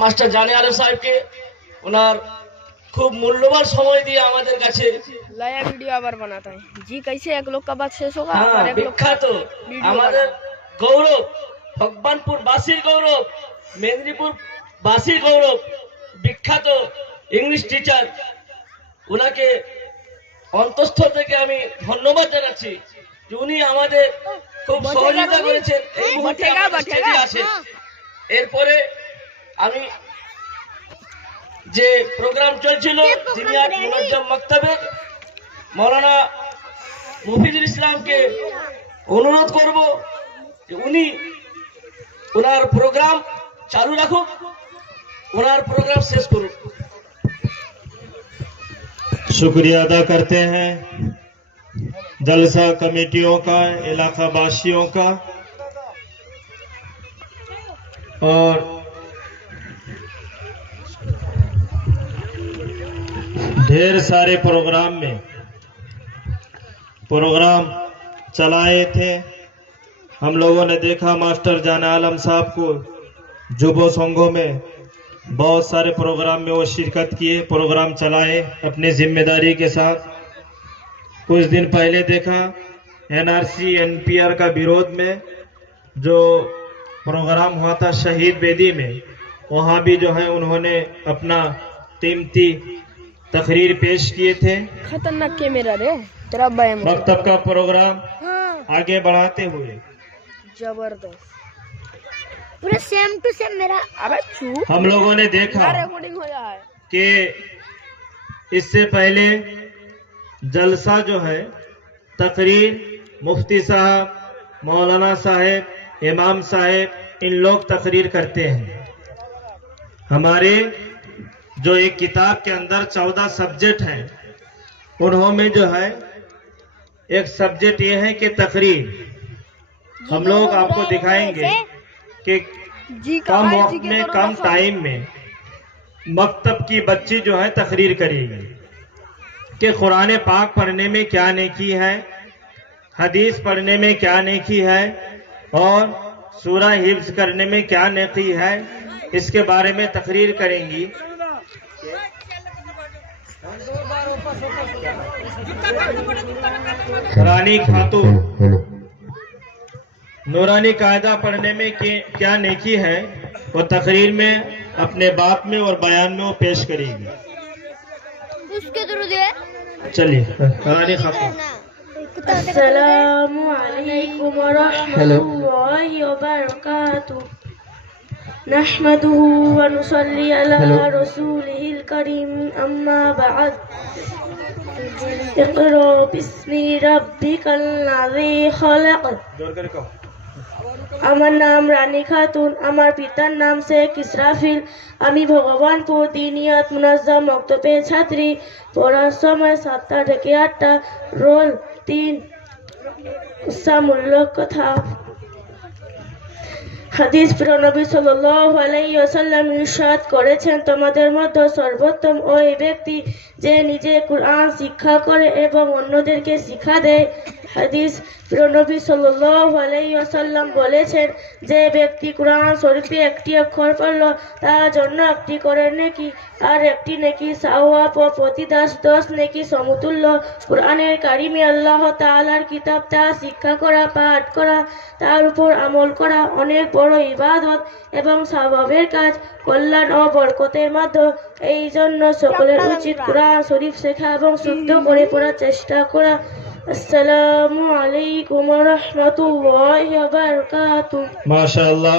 Master জানে আলম সাহেবকে ওনার खूब मूल्यवान समय दिए हमारे काছে नया वीडियो आबार बनाता है जी कैसे एक लोग का बात शेष होगा हाँ, और एक लोग का तो हमारे गौरव भगवानपुर बासिर गौरव मेदिनीपुर बासिर गौरव विख्यात इंग्लिश टीचार उनाके অন্তঃস্থ থেকে আমি ধন্যবাদ জানাচ্ছি যে উনি আমাদের খুব সহযোগিতা করেছেন এই মুহূর্তে আমাদের স্টেজে আছে। এরপরে আমি যে প্রোগ্রাম চলছিল জিনিয়াত মুনাজ্জম মক্তবের মৌলানা মুফিদুল ইসলামকে অনুরোধ করব যে উনি ওনার প্রোগ্রাম চালু রাখুক, ওনার প্রোগ্রাম শেষ করুক। शुक्रिया अदा करते हैं जलसा कमेटियों का, इलाका वासियों का और ढेर सारे प्रोग्राम चलाए थे। हम लोगों ने देखा मास्टर जाना आलम साहब को जुबो संघों में बहुत सारे प्रोग्राम में वो शिरकत किए, प्रोग्राम चलाए अपनी जिम्मेदारी के साथ। कुछ दिन पहले देखा एनआरसी एनपीआर का विरोध में जो प्रोग्राम हुआ था शहीद बेदी में, वहाँ भी जो है उन्होंने अपना कीमती तकरीर पेश किए थे। खतरनाक कैमरा रे तेरा भाई मकतब का प्रोग्राम आगे बढ़ाते हुए जबरदस्त पूरा सेम टू सेम मेरा। अबे चुप, हम लोगों ने देखा रिकॉर्डिंग हो जाए कि इससे पहले जलसा जो है तकरीर मुफ्ती साहब, मौलाना साहेब, इमाम साहेब इन लोग तकरीर करते हैं। हमारे जो एक किताब के अंदर 14 सब्जेक्ट हैं, उन्होंने जो है एक सब्जेक्ट ये है कि तकरीर। हम लोग आपको दिखाएंगे कि कम वक्त में कम टाइम में मकतब की बच्ची जो है तकरीर करेगी कि कुरान पाक पढ़ने में क्या नेकी है, हदीस पढ़ने में क्या नेकी है और सूरह हिफ्ज करने में क्या नेकी है, इसके बारे में तकरीर करेंगी। रानी खातून नूरानी कायदा पढ़ने में क्या नेकी है, वो तकरीर में अपने बात में और बयान में वो पेश करेगी। उसके थ्रू दे चलिए रानी खातून। अस्सलामु अलैकुम व रहमतुल्लाहि व बरकातुहू नहमदुहु व नुसल्ली अला रसूलिहिल करीम अम्मा बाद इक़रा बिस्मि रब्बिकल लज़ी खलक़। আমার নাম রানী খাতুন, আমার পিতার নাম শেখ ইসরাফিল। আমি ভগবানপুর দিনিয়াত মুনাজ্জম মক্তবের ছাত্রী। পড়ার সময় 7টা থেকে 8টা, রোল 3। উৎসাহমূলক কথা। হাদিস প্রিয় নবী সাল্লাল্লাহু আলাইহি ওয়াসাল্লাম ইরশাদ করেছেন, তোমাদের মধ্যে সর্বোত্তম ওই ব্যক্তি যে নিজে কুরআন শিক্ষা করে এবং অন্যদেরকে শিক্ষা দেয়। হাদিস প্রিয় নবী সাল্লাল্লাহু আলাইহি ওয়াসাল্লাম বলেছেন, যে ব্যক্তি কুরআন শরীফে একটি অক্ষর পড়ল তার জন্য একটি করে নেকি আর একটি নেকি সওয়াব ও প্রতি 10 নেকি সমতুল্য। কুরআনের কারিমে আল্লাহ তাআলার কিতাব তা শিক্ষা করা, পাঠ করা, তার উপর আমল করা অনেক বড় ইবাদত এবং সওয়াবের কাজ, কল্যাণ ও বরকতের মাধ্যম। এই জন্য সকলের উচিত কুরআন শরীফ শেখা এবং শুদ্ধ করে পড়ার চেষ্টা করা। अस्सलामु अलैकुम व रहमतुल्लाहि व बरकातुहू। माशाअल्लाह।